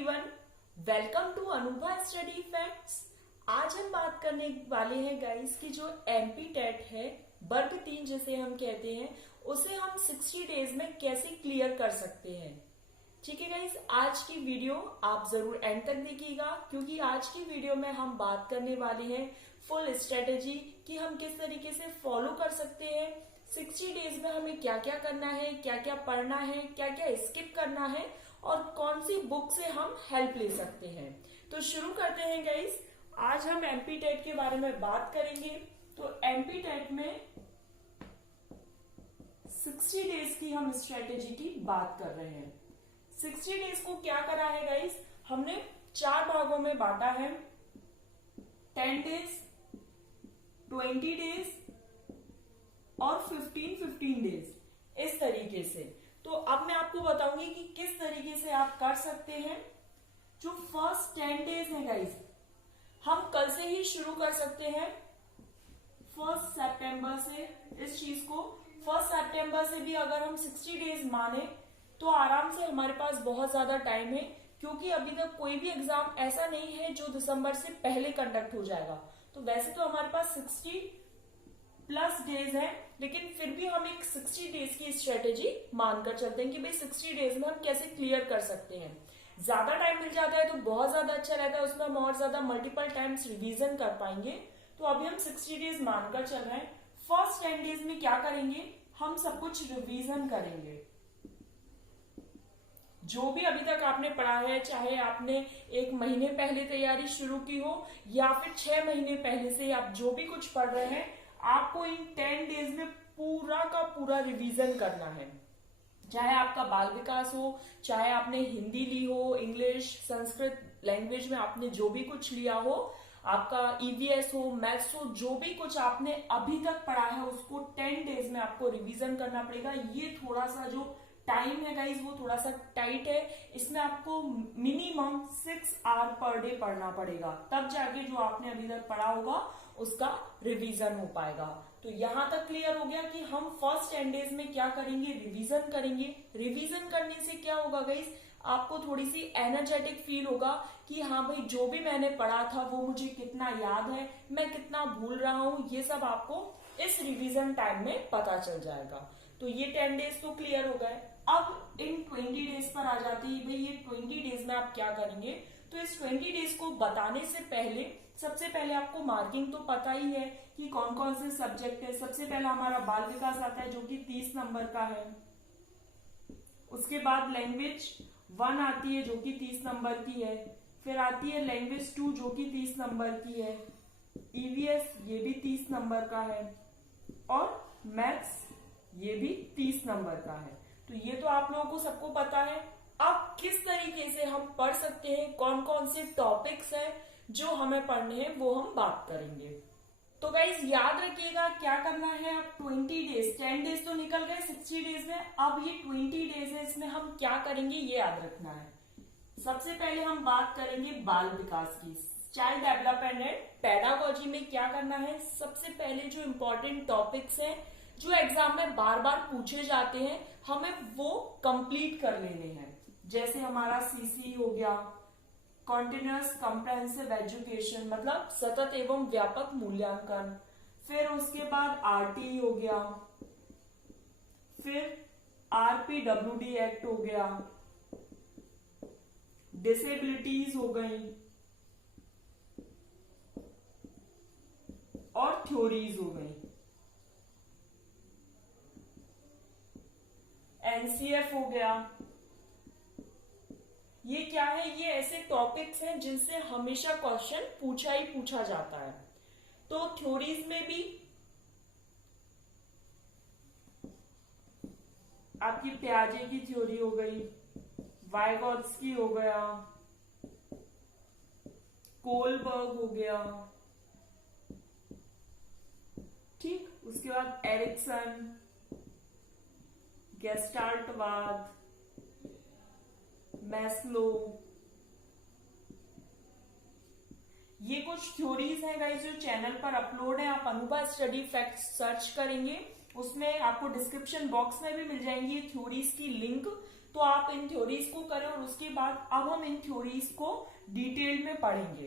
Everyone, welcome to Anubha study facts. आज हम बात करने वाले हैं गाइस की जो एमपी टेट है वर्ग 3 जिसे हम कहते हैं, उसे हम 60 डेज में कैसे क्लियर कर सकते हैं। ठीक है गाइस, आज की वीडियो आप जरूर एंड तक देखिएगा क्योंकि आज की वीडियो में हम बात करने वाले हैं फुल स्ट्रेटेजी कि हम किस तरीके से फॉलो कर सकते हैं। 60 डेज में हमें क्या क्या करना है, क्या क्या पढ़ना है, क्या क्या स्किप करना है और कौन सी बुक से हम हेल्प ले सकते हैं। तो शुरू करते हैं गाइस। आज हम एमपी टेट के बारे में बात करेंगे। तो एमपी टेट में 60 डेज की हम स्ट्रेटेजी की बात कर रहे हैं। 60 डेज को क्या करा है गाइस, हमने 4 भागों में बांटा है। 10 डेज, 20 डेज और 15 डेज, इस तरीके से। तो अब मैं आपको बताऊंगी कि किस तरीके से आप कर सकते हैं। जो फर्स्ट 10 डेज है गाइस, हम कल से ही शुरू कर सकते हैं 1 सितंबर से। इस चीज को 1 सितंबर से भी अगर हम 60 डेज माने तो आराम से हमारे पास बहुत ज्यादा टाइम है, क्योंकि अभी तक कोई भी एग्जाम ऐसा नहीं है जो दिसंबर से पहले कंडक्ट हो जाएगा। तो वैसे तो हमारे पास 60+ डेज है, लेकिन फिर भी हम एक 60 डेज की स्ट्रेटेजी मानकर चलते हैं कि भाई 60 डेज में हम कैसे क्लियर कर सकते हैं। ज्यादा टाइम मिल जाता है तो बहुत ज्यादा अच्छा रहता है, उसमें हम और ज्यादा मल्टीपल टाइम्स रिवीजन कर पाएंगे। तो अभी हम 60 डेज मानकर चल रहे हैं। फर्स्ट 10 डेज में क्या करेंगे, हम सब कुछ रिवीजन करेंगे। जो भी अभी तक आपने पढ़ा है, चाहे आपने 1 महीने पहले तैयारी शुरू की हो या फिर 6 महीने पहले से आप जो भी कुछ पढ़ रहे हैं, आपको इन 10 डेज में पूरा का पूरा रिवीजन करना है। चाहे आपका बाल विकास हो, चाहे आपने हिंदी ली हो, इंग्लिश, संस्कृत लैंग्वेज में आपने जो भी कुछ लिया हो, आपका ईवीएस हो, मैथ्स हो, जो भी कुछ आपने अभी तक पढ़ा है उसको 10 डेज में आपको रिवीजन करना पड़ेगा। ये थोड़ा सा जो टाइम है गाइज वो थोड़ा सा टाइट है। इसमें आपको मिनिमम 6 आवर पर डे पढ़ना पड़ेगा, तब जाके जो आपने अभी तक पढ़ा होगा उसका रिवीजन हो पाएगा। तो यहां तक क्लियर हो गया कि हम फर्स्ट 10 डेज में क्या करेंगे, रिवीजन करेंगे। रिवीजन करने से क्या होगा गाइज, आपको थोड़ी सी एनर्जेटिक फील होगा कि हाँ भाई जो भी मैंने पढ़ा था वो मुझे कितना याद है, मैं कितना भूल रहा हूं, ये सब आपको इस रिवीजन टाइम में पता चल जाएगा। तो ये 10 डेज तो क्लियर हो गए। अब इन 20 डेज पर आ जाती है भाई, ये 20 डेज में आप क्या करेंगे। तो इस 20 डेज को बताने से पहले सबसे पहले आपको मार्किंग तो पता ही है कि कौन कौन से सब्जेक्ट है। सबसे पहला हमारा बाल विकास आता है जो कि 30 नंबर का है। उसके बाद लैंग्वेज 1 आती है जो कि 30 नंबर की है। फिर आती है लैंग्वेज 2 जो कि 30 नंबर की है। ईवीएस ये भी 30 नंबर का है और मैथ्स ये भी 30 नंबर का है। तो ये तो आप लोगों को सबको पता है। अब किस तरीके से हम पढ़ सकते हैं, कौन कौन से टॉपिक्स हैं जो हमें पढ़ने हैं, वो हम बात करेंगे। तो गाइज याद रखिएगा क्या करना है। अब 20 डेज, 10 डेज तो निकल गए 60 डेज में, अब ये 20 डेज है, इसमें हम क्या करेंगे ये याद रखना है। सबसे पहले हम बात करेंगे बाल विकास की, चाइल्ड डेवलपमेंट एंड पेडागोजी में क्या करना है। सबसे पहले जो इम्पोर्टेंट टॉपिक्स हैं जो एग्जाम में बार बार पूछे जाते हैं, हमें वो कंप्लीट कर लेने हैं। जैसे हमारा सीसी हो गया, कॉन्टिन्यूअस कॉम्प्रिहेंसिव एजुकेशन, मतलब सतत एवं व्यापक मूल्यांकन। फिर उसके बाद आरटी हो गया, फिर आरपीडब्ल्यूडी एक्ट हो गया, डिसेबिलिटीज हो गई और थ्योरीज हो गई। एनसीएफ हो गया। ये क्या है, ये ऐसे टॉपिक्स हैं जिनसे हमेशा क्वेश्चन पूछा ही पूछा जाता है। तो थ्योरीज में भी आपकी पियाजे की थ्योरी हो गई, वाइगॉत्स्की हो गया, कोलबर्ग हो गया, ठीक। उसके बाद एरिक्सन, गेस्टाल्टवाद, मैस्लो, ये कुछ थ्योरीज हैं गाइस जो चैनल पर अपलोड है। आप अनुभा स्टडी फैक्ट्स सर्च करेंगे, उसमें आपको डिस्क्रिप्शन बॉक्स में भी मिल जाएंगी थ्योरीज की लिंक। तो आप इन थ्योरीज को करें और उसके बाद अब हम इन थ्योरीज को डिटेल में पढ़ेंगे,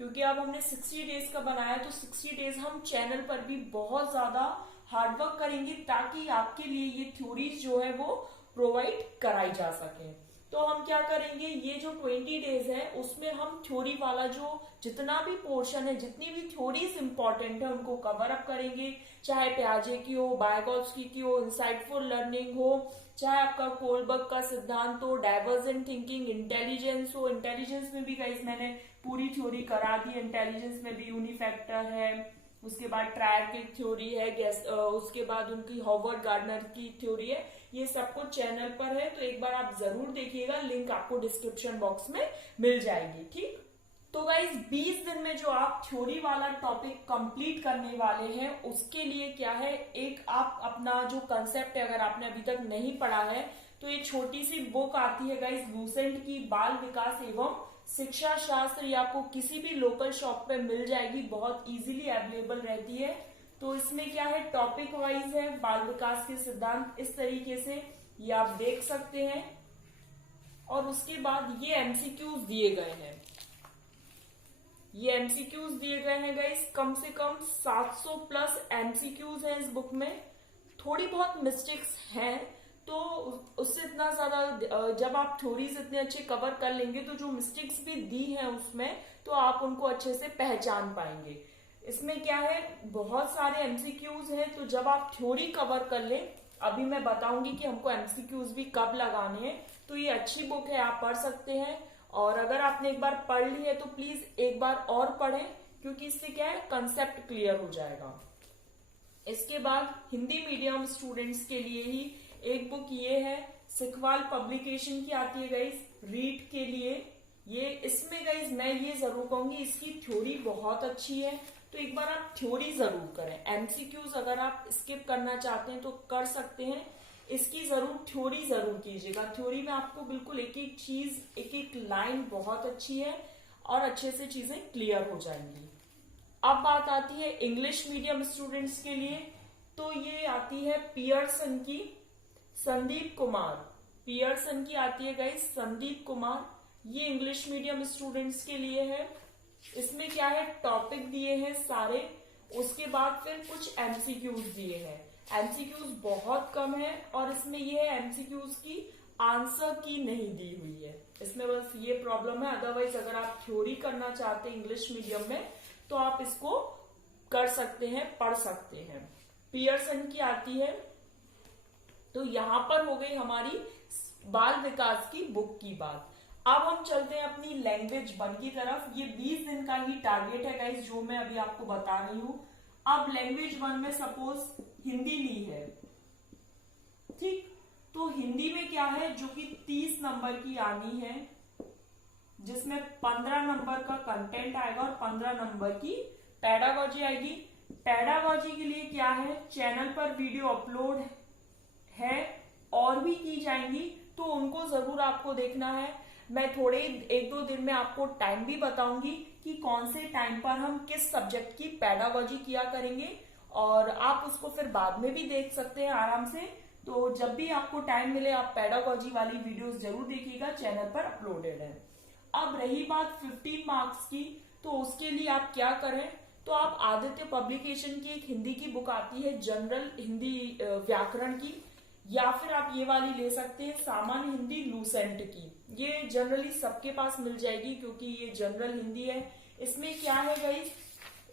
क्योंकि अब हमने 60 डेज का बनाया तो 60 डेज हम चैनल पर भी बहुत ज्यादा हार्डवर्क करेंगे ताकि आपके लिए ये थ्योरीज जो है वो प्रोवाइड कराई जा सके। तो हम क्या करेंगे, ये जो 20 डेज है उसमें हम थ्योरी वाला जो जितना भी पोर्शन है, जितनी भी थ्योरीज इंपॉर्टेंट है उनको कवर अप करेंगे, चाहे प्याजे की हो, बायगॉव्स्की की हो, इंसाइटफुल लर्निंग हो, चाहे आपका कोलबर्ग का सिद्धांत हो, डाइवर्जेंट थिंकिंग, इंटेलिजेंस हो। इंटेलिजेंस में भी गाइस मैंने पूरी थ्योरी करा दी। इंटेलिजेंस में भी यूनिफैक्टर है, उसके बाद ट्रायर्किक थ्योरी है, उसके बाद उनकी हॉवर्ड गार्डनर की थ्योरी है। ये सब कुछ चैनल पर है, तो एक बार आप जरूर देखिएगा, लिंक आपको डिस्क्रिप्शन बॉक्स में मिल जाएगी। ठीक, तो गाइज 20 दिन में जो आप थ्योरी वाला टॉपिक कंप्लीट करने वाले हैं उसके लिए क्या है, एक आप अपना जो कंसेप्ट है, अगर आपने अभी तक नहीं पढ़ा है तो ये छोटी सी बुक आती है गाइज लूसेंट की, बाल विकास एवं शिक्षा शास्त्र। ये आपको किसी भी लोकल शॉप पे मिल जाएगी, बहुत इजीली अवेलेबल रहती है। तो इसमें क्या है, टॉपिक वाइज है, बाल विकास के सिद्धांत इस तरीके से ये आप देख सकते हैं। और उसके बाद ये एमसीक्यूज दिए गए हैं, ये एमसीक्यूज दिए गए हैं गाइस, कम से कम 700 प्लस एमसीक्यूज हैं इस बुक में। थोड़ी बहुत मिस्टेक्स हैं, तो उससे इतना ज्यादा जब आप थ्योरीज इतने अच्छे कवर कर लेंगे तो जो मिस्टेक्स भी दी हैं उसमें तो आप उनको अच्छे से पहचान पाएंगे। इसमें क्या है, बहुत सारे एमसीक्यूज हैं, तो जब आप थ्योरी कवर कर लें, अभी मैं बताऊंगी कि हमको एमसीक्यूज भी कब लगाने हैं। तो ये अच्छी बुक है, आप पढ़ सकते हैं। और अगर आपने एक बार पढ़ ली है तो प्लीज एक बार और पढ़ें, क्योंकि इससे क्या है, कंसेप्ट क्लियर हो जाएगा। इसके बाद हिंदी मीडियम स्टूडेंट्स के लिए ही एक बुक ये है, सिखवाल पब्लिकेशन की आती है गाइस, रीड के लिए। ये इसमें गाइस मैं ये जरूर कहूंगी इसकी थ्योरी बहुत अच्छी है, तो एक बार आप थ्योरी जरूर करें। एमसीक्यूज अगर आप स्किप करना चाहते हैं तो कर सकते हैं, इसकी जरूर थ्योरी जरूर कीजिएगा। थ्योरी में आपको बिल्कुल एक एक चीज, एक एक लाइन बहुत अच्छी है और अच्छे से चीजें क्लियर हो जाएंगी। अब बात आती है इंग्लिश मीडियम स्टूडेंट्स के लिए, तो ये आती है पियर्सन की, संदीप कुमार, पियर्सन की आती है गाइस संदीप कुमार। ये इंग्लिश मीडियम स्टूडेंट्स के लिए है। इसमें क्या है, टॉपिक दिए हैं सारे, उसके बाद फिर कुछ एमसीक्यूज दिए हैं। एमसीक्यूज बहुत कम है और इसमें ये है एमसीक्यूज की आंसर की नहीं दी हुई है, इसमें बस ये प्रॉब्लम है। अदरवाइज अगर आप थ्योरी करना चाहते हैं इंग्लिश मीडियम में तो आप इसको कर सकते हैं, पढ़ सकते हैं। पियर्सन की आती है। तो यहां पर हो गई हमारी बाल विकास की बुक की बात। अब हम चलते हैं अपनी लैंग्वेज 1 की तरफ। ये 20 दिन का ही टारगेट है गाइस, जो मैं अभी आपको बता रही हूं। अब लैंग्वेज 1 में सपोज हिंदी ली है, ठीक, तो हिंदी में क्या है, जो कि 30 नंबर की आनी है, जिसमें 15 नंबर का कंटेंट आएगा और 15 नंबर की पेडागॉजी आएगी। पेडागॉजी के लिए क्या है, चैनल पर वीडियो अपलोड है और भी की जाएंगी, तो उनको जरूर आपको देखना है। मैं थोड़े 1-2 दिन में आपको टाइम भी बताऊंगी कि कौन से टाइम पर हम किस सब्जेक्ट की पेडागॉजी किया करेंगे, और आप उसको फिर बाद में भी देख सकते हैं आराम से। तो जब भी आपको टाइम मिले आप पेडागॉजी वाली वीडियोस जरूर देखिएगा, चैनल पर अपलोडेड है। अब रही बात 15 मार्क्स की, तो उसके लिए आप क्या करें, तो आप आदित्य पब्लिकेशन की एक हिंदी की बुक आती है, जनरल हिंदी व्याकरण की, या फिर आप ये वाली ले सकते हैं, सामान्य हिंदी लूसेंट की। ये जनरली सबके पास मिल जाएगी क्योंकि ये जनरल हिंदी है। इसमें क्या है गाइस,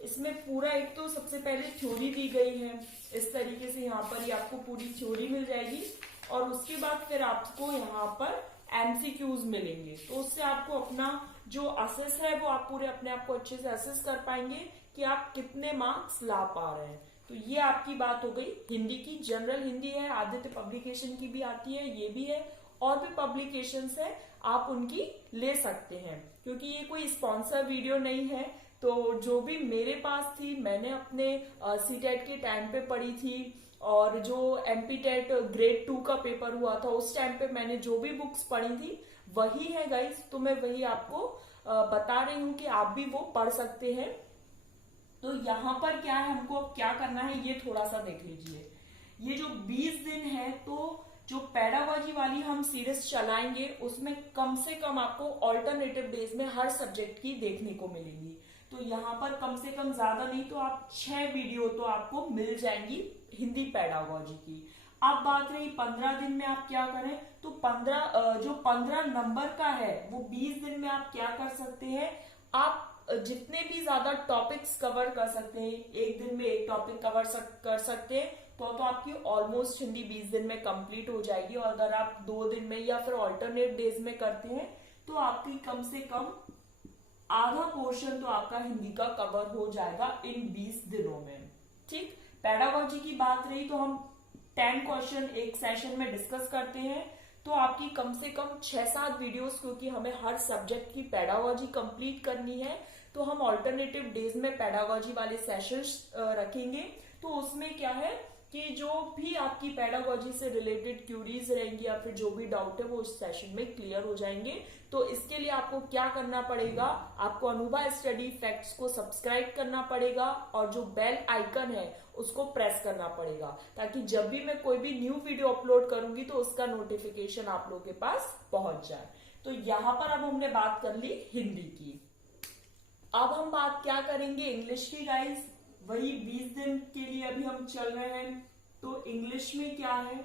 इसमें पूरा एक तो सबसे पहले थ्योरी दी गई है, इस तरीके से यहाँ पर ही आपको पूरी थ्योरी मिल जाएगी, और उसके बाद फिर आपको यहाँ पर एमसीक्यूज मिलेंगे। तो उससे आपको अपना जो असेस है वो आप पूरे अपने आप को अच्छे से असेस कर पाएंगे कि आप कितने मार्क्स ला पा रहे हैं। तो ये आपकी बात हो गई हिंदी की। जनरल हिंदी है, आदित्य पब्लिकेशन की भी आती है, ये भी है, और भी पब्लिकेशंस है, आप उनकी ले सकते हैं। क्योंकि ये कोई स्पॉन्सर वीडियो नहीं है, तो जो भी मेरे पास थी मैंने अपने सीटेट के टाइम पे पढ़ी थी, और जो एमपीटेट ग्रेड 2 का पेपर हुआ था उस टाइम पे मैंने जो भी बुक्स पढ़ी थी वही है गाइस। तो मैं वही आपको बता रही हूँ कि आप भी वो पढ़ सकते हैं। तो यहाँ पर क्या है, हमको अब क्या करना है ये थोड़ा सा देख लीजिए। ये जो 20 दिन है, तो जो पेडागोजी वाली हम सीरीज चलाएंगे उसमें कम से कम आपको ऑल्टरनेटिव डेज में हर सब्जेक्ट की देखने को मिलेंगी। तो यहाँ पर कम से कम ज्यादा नहीं तो आप 6 वीडियो तो आपको मिल जाएंगी हिंदी पेडागोजी की। अब बात रही 15 दिन में आप क्या करें, तो 15 नंबर का है वो 20 दिन में आप क्या कर सकते हैं, आप जितने भी ज्यादा टॉपिक्स कवर कर सकते हैं, एक दिन में एक टॉपिक कर सकते हैं, तो आपकी ऑलमोस्ट हिंदी 20 दिन में कंप्लीट हो जाएगी। और अगर आप 2 दिन में या फिर ऑल्टरनेट डेज में करते हैं तो आपकी कम से कम आधा पोर्शन तो आपका हिंदी का कवर हो जाएगा इन 20 दिनों में। ठीक, पेडागोजी की बात रही तो हम 10 क्वेश्चन एक सेशन में डिस्कस करते हैं, तो आपकी कम से कम 6-7 वीडियोस, क्योंकि हमें हर सब्जेक्ट की पेडागोजी कंप्लीट करनी है तो हम ऑल्टरनेटिव डेज में पेडागोजी वाले सेशंस रखेंगे। तो उसमें क्या है कि जो भी आपकी पेडागोजी से रिलेटेड क्यूरीज रहेंगी या फिर जो भी डाउट है वो उस सेशन में क्लियर हो जाएंगे। तो इसके लिए आपको क्या करना पड़ेगा, आपको अनुभा स्टडी फैक्ट्स को सब्सक्राइब करना पड़ेगा और जो बेल आइकन है उसको प्रेस करना पड़ेगा, ताकि जब भी मैं कोई भी न्यू वीडियो अपलोड करूंगी तो उसका नोटिफिकेशन आप लोगों के पास पहुंच जाए। तो यहाँ पर अब हमने बात कर ली हिंदी की। अब हम बात क्या करेंगे इंग्लिश की गाइस। वही 20 दिन के लिए अभी हम चल रहे हैं। तो इंग्लिश में क्या है,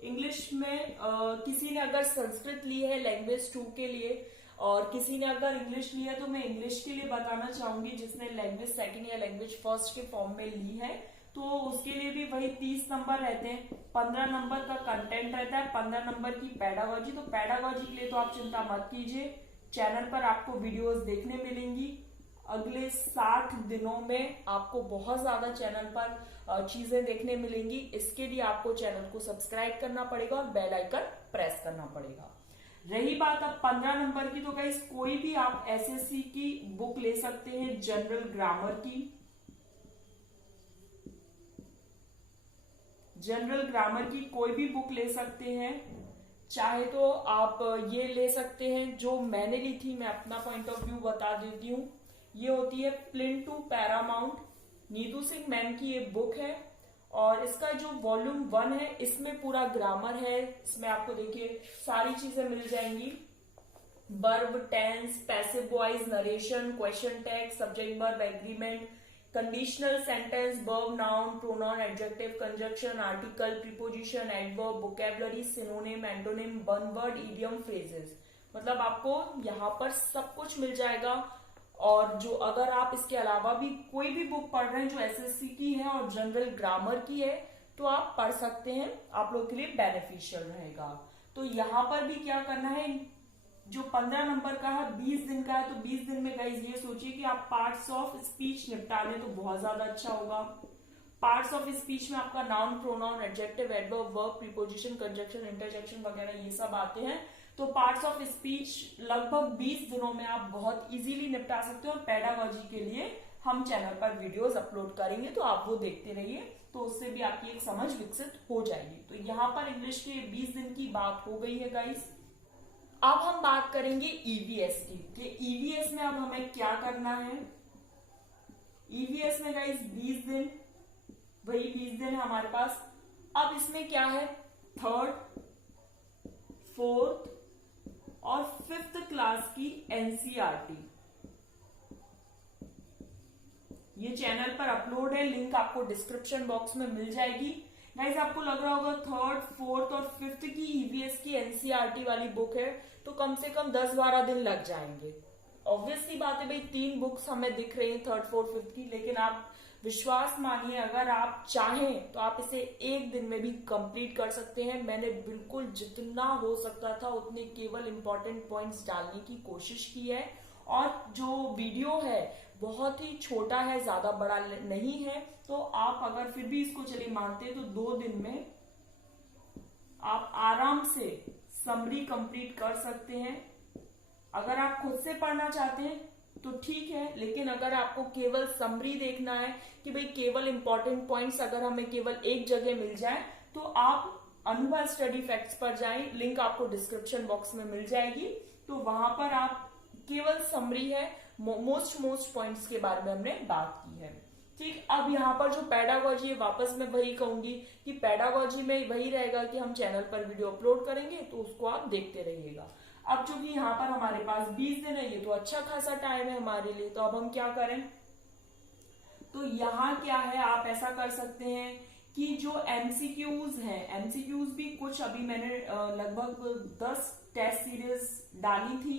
इंग्लिश में किसी ने अगर संस्कृत ली है लैंग्वेज 2 के लिए और किसी ने अगर इंग्लिश ली है, तो मैं इंग्लिश के लिए बताना चाहूंगी जिसने लैंग्वेज 2 या लैंग्वेज 1 के फॉर्म में ली है, तो उसके लिए भी वही 30 नंबर रहते हैं। 15 नंबर का कंटेंट रहता है, 15 नंबर की पेडागोजी। तो पेडागोजी के लिए तो आप चिंता मत कीजिए, चैनल पर आपको वीडियोस देखने मिलेंगी। अगले 60 दिनों में आपको बहुत ज्यादा चैनल पर चीजें देखने मिलेंगी। इसके लिए आपको चैनल को सब्सक्राइब करना पड़ेगा और बेल आइकन प्रेस करना पड़ेगा। रही बात अब 15 नंबर की, तो गाइस कोई भी आप एसएससी की बुक ले सकते हैं जनरल ग्रामर की। जनरल ग्रामर की कोई भी बुक ले सकते हैं, चाहे तो आप ये ले सकते हैं जो मैंने ली थी। मैं अपना पॉइंट ऑफ व्यू बता देती हूँ। ये होती है Plinth to Paramount, Neetu Singh ma'am की ये बुक है और इसका जो वॉल्यूम 1 है इसमें पूरा ग्रामर है। इसमें आपको देखिए सारी चीजें मिल जाएंगी, verb, tense, passive voice, narration, question tag, subject verb agreement, conditional sentence, verb, noun, pronoun, adjective, conjunction, article, preposition, adverb, vocabulary, synonym, antonym, one word, idiom, phrases. मतलब आपको यहाँ पर सब कुछ मिल जाएगा। और जो अगर आप इसके अलावा भी कोई भी बुक पढ़ रहे हैं जो एसएससी की है और जनरल ग्रामर की है तो आप पढ़ सकते हैं, आप लोग के लिए बेनिफिशियल रहेगा। तो यहाँ पर भी क्या करना है, जो 15 नंबर का है 20 दिन का है, तो 20 दिन में गाइस ये सोचिए कि आप पार्ट्स ऑफ स्पीच निपटा लें तो बहुत ज्यादा अच्छा होगा। पार्ट्स ऑफ स्पीच में आपका noun, pronoun, adjective, adverb, verb, preposition, conjunction, interjection वगैरह ये सब आते हैं। तो पार्ट्स ऑफ स्पीच लगभग 20 दिनों में आप बहुत इजीली निपटा सकते हो। और पेडागोजी के लिए हम चैनल पर वीडियोस अपलोड करेंगे तो आप वो देखते रहिए, तो उससे भी आपकी एक समझ विकसित हो जाएगी। तो यहाँ पर इंग्लिश के 20 दिन की बात हो गई है गाइस। अब हम बात करेंगे ईवीएस की, कि ईवीएस में अब हमें क्या करना है। ईवीएस में गाइस 20 दिन, वही 20 दिन है हमारे पास। अब इसमें क्या है, 3rd, 4th और 5th क्लास की एनसीईआरटी ये चैनल पर अपलोड है, लिंक आपको डिस्क्रिप्शन बॉक्स में मिल जाएगी। गाइस आपको लग रहा होगा 3rd, 4th और 5th की ईवीएस की एनसीईआरटी वाली बुक है तो कम से कम 10-12 दिन लग जाएंगे। ऑब्वियसली बात है भाई 3 बुक्स हमें दिख रही हैं 3rd, 4th, 5th की, लेकिन आप विश्वास मानिए अगर आप चाहें तो आप इसे एक दिन में भी कंप्लीट कर सकते हैं। मैंने बिल्कुल जितना हो सकता था उतने केवल इंपॉर्टेंट पॉइंट्स डालने की कोशिश की है और जो वीडियो है बहुत ही छोटा है, ज्यादा बड़ा नहीं है। तो आप अगर फिर भी इसको चलिए मानते हैं तो 2 दिन में आप आराम से समरी कंप्लीट कर सकते हैं। अगर आप खुद से पढ़ना चाहते हैं तो ठीक है, लेकिन अगर आपको केवल समरी देखना है कि भाई केवल इंपॉर्टेंट पॉइंट्स अगर हमें केवल एक जगह मिल जाए तो आप अनुभा स्टडी फैक्ट्स पर जाएं, लिंक आपको डिस्क्रिप्शन बॉक्स में मिल जाएगी। तो वहां पर आप केवल समरी है, मोस्ट पॉइंट्स के बारे में हमने बात की है। ठीक, अब यहाँ पर जो पेडागोजी है वापस मैं वही कहूंगी कि पेडागोजी में वही रहेगा कि हम चैनल पर वीडियो अपलोड करेंगे तो उसको आप देखते रहिएगा। अब चूंकि यहाँ पर हमारे पास 20 दिन है, ये तो अच्छा खासा टाइम है हमारे लिए, तो अब हम क्या करें, तो यहाँ क्या है, आप ऐसा कर सकते हैं कि जो एमसीक्यूज हैं, एमसीक्यूज भी कुछ अभी मैंने लगभग 10 टेस्ट सीरीज डाली थी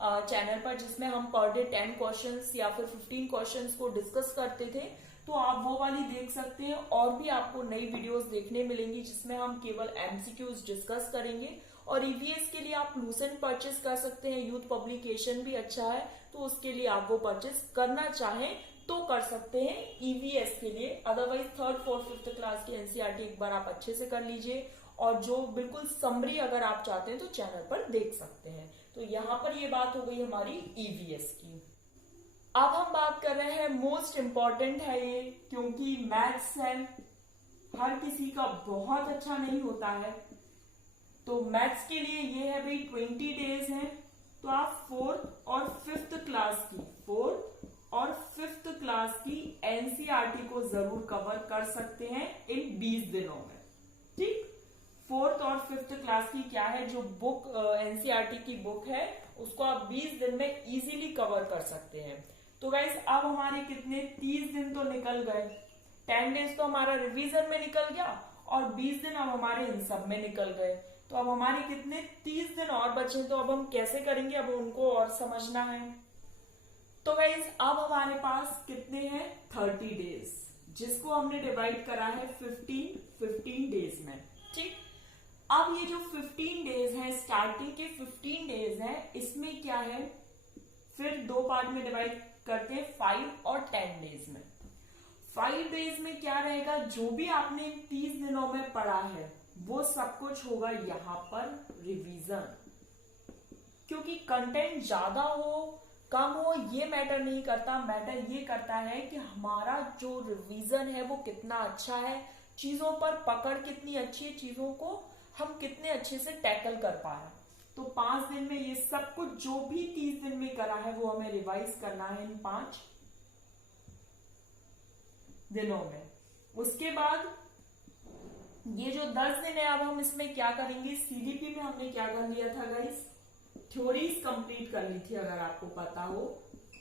चैनल पर, जिसमें हम पर डे 10 क्वेश्चंस या फिर 15 क्वेश्चंस को डिस्कस करते थे, तो आप वो वाली देख सकते हैं। और भी आपको नई वीडियोस देखने मिलेंगी जिसमें हम केवल एमसीक्यूज डिस्कस करेंगे। और ईवीएस के लिए आप लूसेंट परचेस कर सकते हैं, यूथ पब्लिकेशन भी अच्छा है, तो उसके लिए आप वो परचेस करना चाहें तो कर सकते हैं ईवीएस के लिए। Otherwise 3rd 4th 5th class की एनसीईआरटी एक बार आप अच्छे से कर लीजिए, और जो बिल्कुल समरी अगर आप चाहते हैं तो चैनल पर देख सकते हैं। तो यहाँ पर ये बात हो गई हमारी ईवीएस की। अब हम बात कर रहे हैं, मोस्ट इंपॉर्टेंट है ये, क्योंकि मैथ्स है, हर किसी का बहुत अच्छा नहीं होता है, तो मैथ्स के लिए ये है भाई 20 डेज है, तो आप 4th और 5th क्लास की, 4th और 5th क्लास की एनसीईआरटी को जरूर कवर कर सकते हैं इन 20 दिनों में। ठीक, 4th और 5th क्लास की क्या है, जो बुक एनसीईआरटी की बुक है उसको आप 20 दिन में इजीली कवर कर सकते हैं। तो गाइस अब हमारे कितने 30 दिन तो निकल गए, 10 डेज तो हमारा रिवीजन में निकल गया और 20 दिन अब हमारे इन सब में निकल गए। तो अब हमारे कितने 30 दिन और बचे, तो अब हम कैसे करेंगे, अब उनको और समझना है। तो गाइस अब हमारे पास कितने हैं 30 डेज, जिसको हमने डिवाइड करा है 15 डेज में। ठीक, अब ये जो 15 डेज है, स्टार्टिंग के 15 डेज है, इसमें क्या है, फिर 2 पार्ट में डिवाइड करते हैं, 5 और 10 डेज में। 5 डेज में क्या रहेगा, जो भी आपने 30 दिनों में पढ़ा है वो सब कुछ होगा यहाँ पर रिवीजन। क्योंकि कंटेंट ज्यादा हो कम हो ये मैटर नहीं करता, मैटर ये करता है कि हमारा जो रिवीजन है वो कितना अच्छा है, चीजों पर पकड़ कितनी अच्छी है, चीजों को हम कितने अच्छे से टैकल कर पा रहे हैं। तो 5 दिन में ये सब कुछ जो भी 30 दिन में करा है वो हमें रिवाइज करना है इन 5 दिनों में। उसके बाद ये जो 10 दिन है, अब हम इसमें क्या करेंगे, सीडीपी में हमने क्या कर लिया था गाइस, थ्योरीज कंप्लीट कर ली थी अगर आपको पता हो,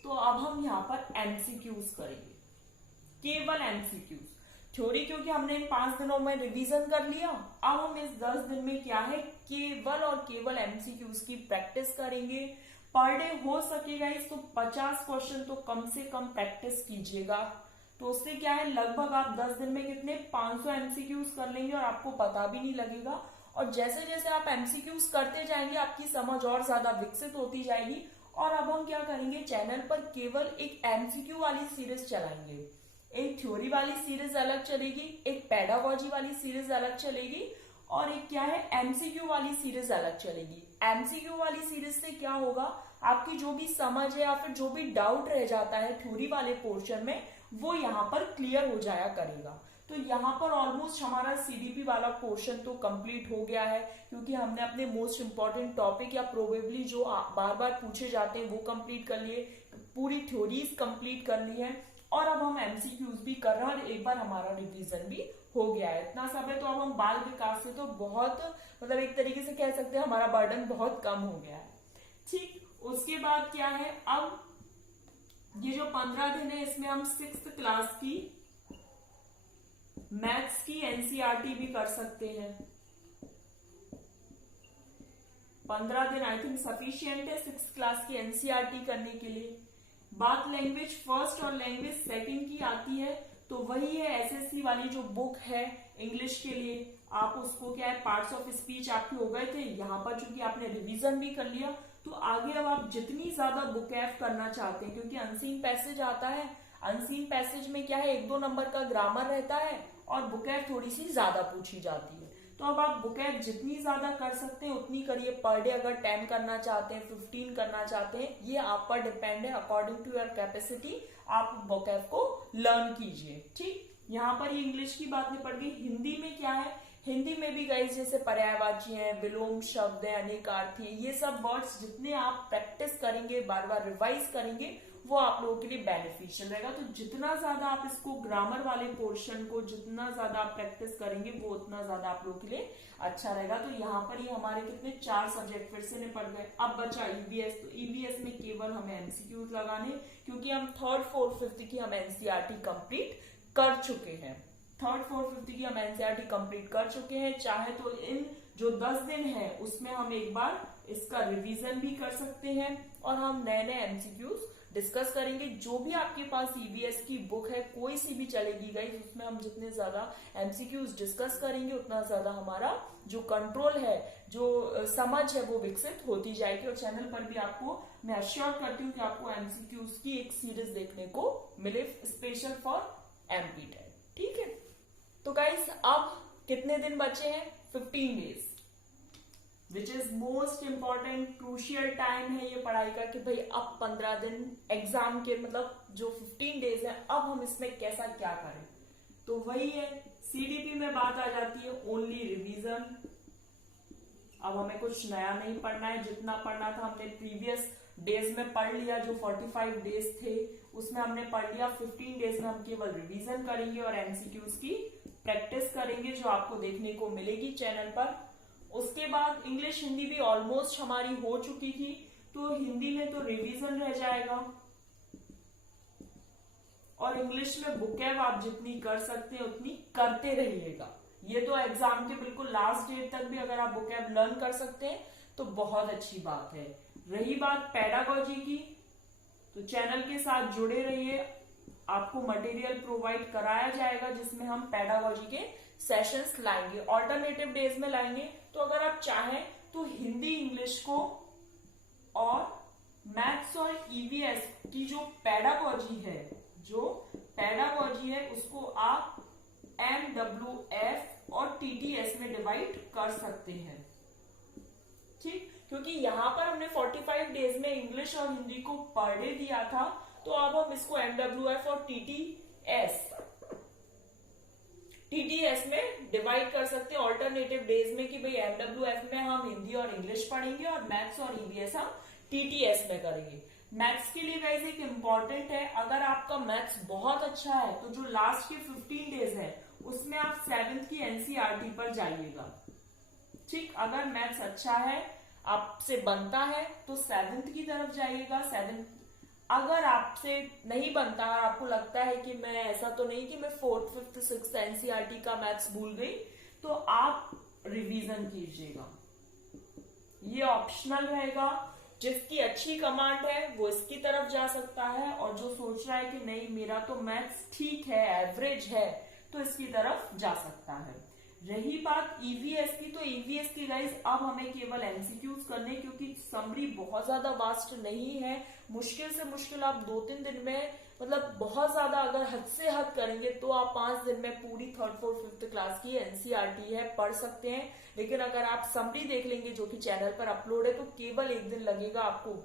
तो अब हम यहाँ पर एमसीक्यूज करेंगे, केवल एमसीक्यूज। थ्योरी क्योंकि हमने इन 5 दिनों में रिवीजन कर लिया, अब हम इस 10 दिन में क्या है, केवल और केवल एमसीक्यूज की प्रैक्टिस करेंगे। पर डे हो सकेगा इस तो 50 क्वेश्चन तो कम से कम प्रैक्टिस कीजिएगा, तो उससे क्या है, लगभग आप 10 दिन में कितने 500 एमसीक्यूज कर लेंगे और आपको पता भी नहीं लगेगा। और जैसे जैसे आप एमसीक्यूज करते जाएंगे आपकी समझ और ज्यादा विकसित होती जाएगी। और अब हम क्या करेंगे, चैनल पर केवल एक एमसीक्यू वाली सीरीज चलाएंगे, एक थ्योरी वाली सीरीज अलग चलेगी, एक पेडागोजी वाली सीरीज अलग चलेगी, और एक क्या है एमसीक्यू वाली सीरीज अलग चलेगी। एमसीक्यू वाली सीरीज से क्या होगा, आपकी जो भी समझ है या फिर जो भी डाउट रह जाता है थ्योरी वाले पोर्शन में वो यहाँ पर क्लियर हो जाया करेगा। तो यहाँ पर ऑलमोस्ट हमारा सीडीपी वाला पोर्शन तो कंप्लीट हो गया है, क्योंकि हमने अपने मोस्ट इंपॉर्टेंट टॉपिक या प्रोबेबली जो बार बार पूछे जाते हैं वो कंप्लीट कर लिए, पूरी थ्योरीज कंप्लीट कर ली है, और अब हम एमसीक्यूज भी कर रहे हैं और एक बार हमारा रिवीजन भी हो गया है। इतना सब है, तो अब हम बाल विकास से तो बहुत मतलब एक तरीके से कह सकते हैं हमारा बर्डन बहुत कम हो गया है। ठीक, उसके बाद क्या है, अब ये जो 15 दिन है इसमें हम 6th क्लास की मैथ्स की एनसीईआरटी भी कर सकते हैं। 15 दिन आई थिंक सफिशिएंट है 6th क्लास की एनसीईआरटी करने के लिए। बात लैंग्वेज फर्स्ट और लैंग्वेज सेकंड की आती है, तो वही है एसएससी वाली जो बुक है इंग्लिश के लिए, आप उसको क्या है पार्ट्स ऑफ स्पीच आपके हो गए थे, यहाँ पर चूंकि आपने रिवीजन भी कर लिया तो आगे अब आप जितनी ज्यादा बुक एफ करना चाहते हैं, क्योंकि अनसीन पैसेज आता है, अनसीन पैसेज में क्या है 1-2 नंबर का ग्रामर रहता है और बुक एफ थोड़ी सी ज्यादा पूछी जाती है, तो अब आप बुक एफ जितनी ज्यादा कर सकते हैं उतनी करिए। पर डे अगर 10 करना चाहते हैं 15 करना चाहते हैं, ये आप पर डिपेंड है, अकॉर्डिंग टू योर कैपेसिटी आप बुक एफ को लर्न कीजिए। ठीक, यहाँ पर ये इंग्लिश की बात निपट गई। हिंदी में क्या है, हिंदी में भी गाइस जैसे पर्यायवाची हैं, विलोम शब्द है, अनेकार्थी है, ये सब वर्ड्स जितने आप प्रैक्टिस करेंगे, बार बार रिवाइज करेंगे, वो आप लोगों के लिए बेनिफिशियल रहेगा। तो जितना ज्यादा आप इसको ग्रामर वाले पोर्शन को जितना ज्यादा आप प्रैक्टिस करेंगे वो उतना ज्यादा आप लोगों के लिए अच्छा रहेगा। तो यहाँ पर ये हमारे कितने 4 सब्जेक्ट फिर से निपट गए। अब बचा ईवीएस। तो ईवीएस में केवल हमें एमसीक्यूज लगाने, क्योंकि हम 3rd 4th 5th की हम एनसीईआरटी कंप्लीट कर चुके हैं। 3rd 4th 5th की हम एनसीईआरटी कंप्लीट कर चुके हैं। चाहे तो इन जो 10 दिन है उसमें हम एक बार इसका रिवीजन भी कर सकते हैं और हम नए नए एमसीक्यूज डिस्कस करेंगे। जो भी आपके पास ईवीएस की बुक है कोई सी भी चलेगी गाइस, उसमें हम जितने ज्यादा एमसीक्यूज डिस्कस करेंगे उतना ज्यादा हमारा जो कंट्रोल है, जो समझ है वो विकसित होती जाएगी। और चैनल पर भी आपको मैं अश्योर करती हूँ कि आपको एमसीक्यूज की एक सीरीज देखने को मिले स्पेशल फॉर एमपीटेट। ठीक है, तो गाइस अब कितने दिन बचे हैं? 15 days, which is most important crucial time है ये पढ़ाई का, कि भाई अब 15 दिन एग्जाम के, मतलब जो 15 डेज है, अब हम इसमें कैसा क्या करें। तो वही है, सीडीपी में बात आ जाती है ओनली रिवीजन। अब हमें कुछ नया नहीं पढ़ना है, जितना पढ़ना था हमने प्रीवियस डेज में पढ़ लिया। जो 45 डेज थे उसमें हमने पढ़ लिया। 15 डेज में हम केवल रिवीजन करेंगे और एमसीक्यूज की प्रैक्टिस करेंगे, जो आपको देखने को मिलेगी चैनल पर। उसके बाद इंग्लिश हिंदी भी ऑलमोस्ट हमारी हो चुकी थी, तो हिंदी में तो रिवीजन रह जाएगा और इंग्लिश में बुकैब आप जितनी कर सकते हैं उतनी करते रहिएगा। ये तो एग्जाम के बिल्कुल लास्ट डेट तक भी अगर आप बुकैब लर्न कर सकते हैं तो बहुत अच्छी बात है। रही बात पेडागोजी की, तो चैनल के साथ जुड़े रहिए, आपको मटेरियल प्रोवाइड कराया जाएगा जिसमें हम पेडागोजी के सेशंस लाएंगे, ऑल्टरनेटिव डेज में लाएंगे। तो अगर आप चाहें तो हिंदी इंग्लिश को और मैथ्स और ईवीएस की जो पेडागोजी है उसको आप MWF और TTS में डिवाइड कर सकते हैं। ठीक, क्योंकि यहां पर हमने 45 डेज में इंग्लिश और हिंदी को पर डे दिया था, तो अब हम इसको MWF और TTS में डिवाइड कर सकते हैं ऑल्टरनेटिव डेज में, कि भाई MWF में हम हिंदी और इंग्लिश पढ़ेंगे और मैथ्स और ईवीएस हम TTS में करेंगे। मैथ्स के लिए गाइस एक इम्पॉर्टेंट है, अगर आपका मैथ्स बहुत अच्छा है तो जो लास्ट के 15 डेज है उसमें आप 7th की एनसीईआरटी पर जाइएगा। ठीक, अगर मैथ्स अच्छा है, आपसे बनता है, तो 7th की तरफ जाइएगा। 7th अगर आपसे नहीं बनता और आपको लगता है कि मैं ऐसा तो नहीं कि मैं 4th 5th 6th एनसीईआरटी का मैथ्स भूल गई, तो आप रिवीजन कीजिएगा। ये ऑप्शनल रहेगा। जिसकी अच्छी कमांड है वो इसकी तरफ जा सकता है, और जो सोच रहा है कि नहीं मेरा तो मैथ्स ठीक है, एवरेज है, तो इसकी तरफ जा सकता है। रही बात ईवीएस की, तो ईवीएस की गाइस अब हमें केवल एमसीक्यूज करने, क्योंकि समरी बहुत ज्यादा वास्ट नहीं है। मुश्किल से मुश्किल आप 2-3 दिन में, मतलब बहुत ज्यादा अगर हद से हद करेंगे तो आप 5 दिन में पूरी 3rd 4th 5th क्लास की एनसीईआरटी है पढ़ सकते हैं। लेकिन अगर आप समरी देख लेंगे जो कि चैनल पर अपलोड है, तो केवल 1 दिन लगेगा आपको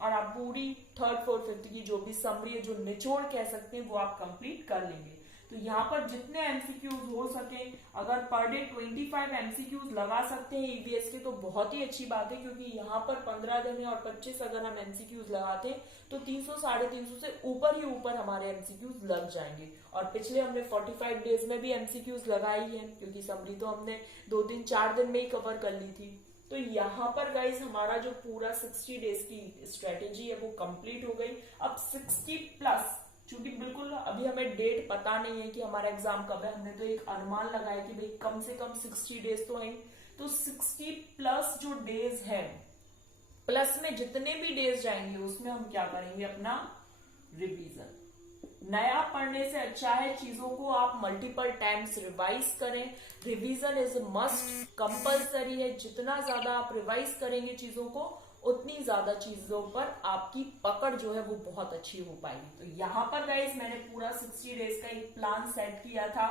और आप पूरी 3rd 4th 5th की जो भी समरी है, जो निचोड़ कह सकते हैं, वो आप कंप्लीट कर लेंगे। तो यहाँ पर जितने एमसीक्यूज हो सके, अगर पर डे 25 एमसीक्यूज लगा सकते हैं ईवीएस के, तो बहुत ही अच्छी बात है, क्योंकि यहाँ पर 15 दिन है और 25 अगर हम एमसीक्यूज लगाते हैं तो 300-350 से ऊपर ही ऊपर हमारे एमसीक्यूज लग जाएंगे। और पिछले हमने 45 डेज में भी एमसीक्यूज लगाई है, क्योंकि समरी तो हमने 2-3-4 दिन में ही कवर कर ली थी। तो यहाँ पर गाइज हमारा जो पूरा 60 डेज की स्ट्रेटेजी है वो कंप्लीट हो गई। अब 60+, चूंकि बिल्कुल अभी हमें डेट पता नहीं है कि हमारा एग्जाम कब है, हमने तो एक अनुमान लगाया कि भाई कम से कम 60 डेज तो हैं। तो 60+ जो डेज है, प्लस में जितने भी डेज जाएंगे उसमें हम क्या करेंगे, अपना रिवीजन। नया पढ़ने से अच्छा है चीजों को आप मल्टीपल टाइम्स रिवाइज करें। रिवीजन इज मस्ट, कंपल्सरी है। जितना ज्यादा आप रिवाइज करेंगे चीजों को, उतनी ज्यादा चीजों पर आपकी पकड़ जो है वो बहुत अच्छी हो पाएगी। तो यहाँ पर गाइज मैंने पूरा 60 डेज का एक प्लान सेट किया था।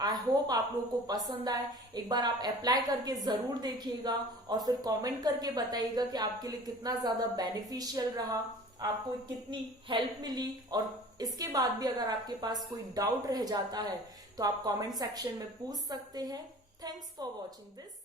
आई होप आप लोगों को पसंद आए। एक बार आप अप्लाई करके जरूर देखिएगा और फिर कमेंट करके बताइएगा कि आपके लिए कितना ज्यादा बेनिफिशियल रहा, आपको कितनी हेल्प मिली। और इसके बाद भी अगर आपके पास कोई डाउट रह जाता है तो आप कमेंट सेक्शन में पूछ सकते हैं। Thanks for watching this.